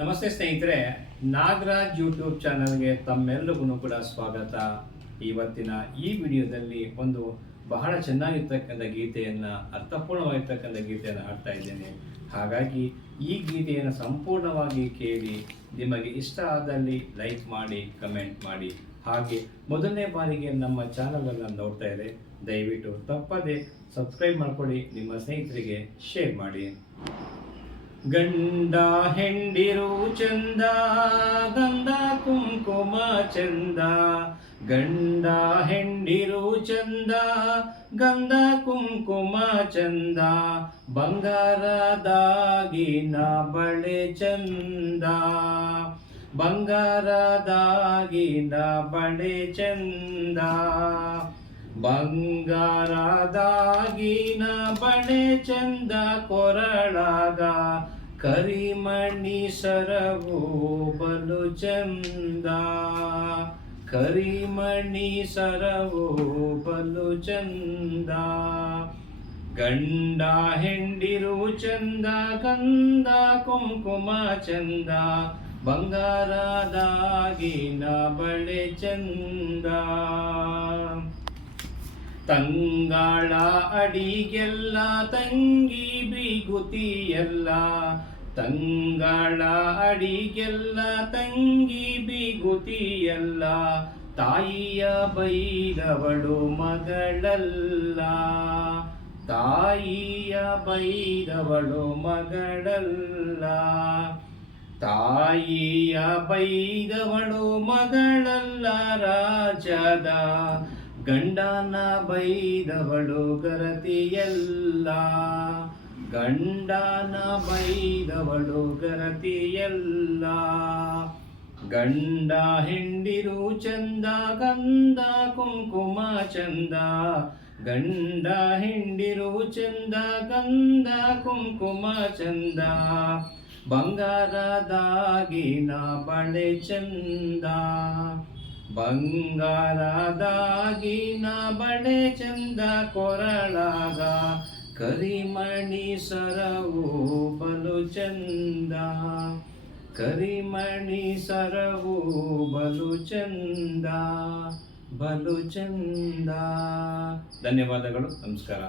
ನಮಸ್ತೆ ಸ್ನೇಹಿತರೆ, ನಾಗರಾಜ್ ಯೂಟ್ಯೂಬ್ ಚಾನಲ್ಗೆ ತಮ್ಮೆಲ್ಲರಿಗೂ ಕೂಡ ಸ್ವಾಗತ. ಇವತ್ತಿನ ಈ ವಿಡಿಯೋದಲ್ಲಿ ಒಂದು ಬಹಳ ಚೆನ್ನಾಗಿರ್ತಕ್ಕಂಥ ಗೀತೆಯನ್ನು, ಅರ್ಥಪೂರ್ಣವಾಗಿರ್ತಕ್ಕಂಥ ಗೀತೆಯನ್ನು ಹಾಡ್ತಾ ಇದ್ದೇನೆ. ಹಾಗಾಗಿ ಈ ಗೀತೆಯನ್ನು ಸಂಪೂರ್ಣವಾಗಿ ಕೇಳಿ, ನಿಮಗೆ ಇಷ್ಟ ಆದಲ್ಲಿ ಲೈಕ್ ಮಾಡಿ, ಕಮೆಂಟ್ ಮಾಡಿ. ಹಾಗೆ ಮೊದಲನೇ ಬಾರಿಗೆ ನಮ್ಮ ಚಾನಲನ್ನು ನೋಡ್ತಾ ಇದ್ದರೆ ದಯವಿಟ್ಟು ತಪ್ಪದೆ ಸಬ್ಸ್ಕ್ರೈಬ್ ಮಾಡ್ಕೊಳ್ಳಿ, ನಿಮ್ಮ ಸ್ನೇಹಿತರಿಗೆ ಶೇರ್ ಮಾಡಿ. ಗಂಡ ಹೆಂಡಿರು ಚಂದ, ಗಂಧ ಕುಂಕುಮ ಚಂದ. ಗಂಡ ಹೆಂಡಿರು ಚಂದ, ಗಂಧ ಕುಂಕುಮ ಚಂದ. ಬಂಗಾರದಾಗಿನ ಬಳೆ ಚಂದ, ಬಂಗಾರದಾಗಿನ ಬಳೆ ಚಂದ. ಬಂಗಾರದಾಗಿನ ಬಳೆ ಚಂದ, ಕೊರಳಾಗ ಕರಿಮಣಿ ಸರವು ಬಲು ಚಂದ. ಕರಿಮಣಿ ಸರವು ಬಲು ಚಂದ. ಗಂಡ ಹೆಂಡಿರು ಚಂದ, ಗಂಧ ಕುಂಕುಮ ಚಂದ. ಬಂಗಾರದಾಗಿನ ಬಳೆ ಚಂದ. ತಂಗಾಳ ಅಡಿಗೆಲ್ಲ ತಂಗಿ ಬಿಗುತಿಯಲ್ಲ. ತಂಗಾಳ ಅಡಿಗೆಲ್ಲ ತಂಗಿ ಬಿಗುತಿಯಲ್ಲ. ತಾಯಿಯ ಬೈದವಳು ಮಗಳಲ್ಲ. ತಾಯಿಯ ಬೈದವಳು ಮಗಳಲ್ಲ. ತಾಯಿಯ ಬೈದವಳು ಮಗಳಲ್ಲ. ರಾಜದ ಗಂಡನ ಬೈದವಳು ಗರತಿಯಲ್ಲ. ಗಂಡನ ಬೈದವಳು ಗರತಿಯಲ್ಲ. ಗಂಡ ಹೆಂಡಿರು ಚಂದ, ಗಂಧ ಕುಂಕುಮ ಚಂದ. ಗಂಡ ಹೆಂಡಿರು ಚಂದ, ಗಂಧ ಕುಂಕುಮ ಚಂದ. ಬಂಗಾರದಾಗಿನ ಬಳೆ ಚಂದ. ಬಂಗಾರದಾಗಿನ ಬಳೆ ಚಂದ, ಕೊರಳಾಗ ಕರಿಮಣಿ ಸರವು ಬಲು ಚಂದ. ಕರಿಮಣಿ ಸರವು ಬಲು ಚಂದ, ಬಲು ಚಂದ. ಧನ್ಯವಾದಗಳು. ನಮಸ್ಕಾರ.